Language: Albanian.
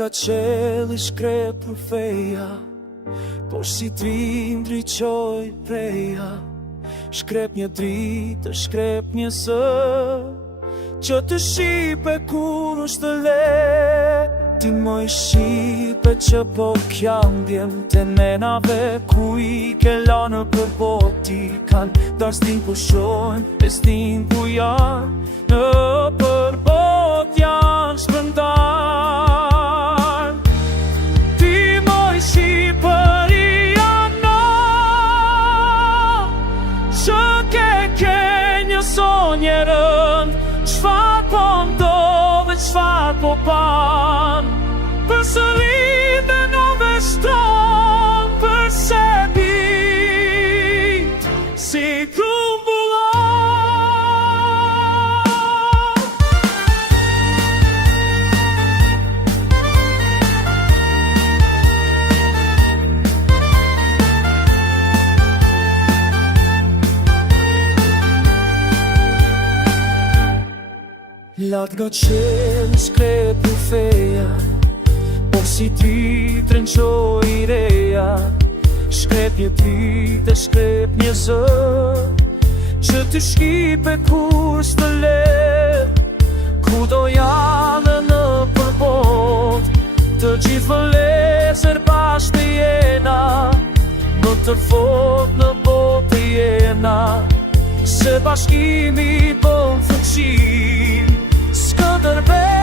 nga qelli shkrep për feja, por si t'vindri qoj preja. Shkrep një dritë, shkrep një zë, që të shipe kur është të le. Ti moj shipe që po kjandjem të nenave ku i ke lanë për boti. Kanë darstin ku shojnë, pestin ku janë, në për bot janë shpërndarë. Ti moj shqipëria no, që ke një sonje rënd. Qfar po ndodhe, qfar po pan, për sërin dhe në veshton, për se bit, si grumbullar. Lat nga qelli shkrep për feja, por si ti trenqoj i reja. Shkrep një dritë, shkrep një zë, që të shkipe kur s'të le. Ku do janë në përbot, të gjithë vëllezër bashkë të jena, më të fort në botë të jena. Se bashkimi bën fuqi, Skënderbej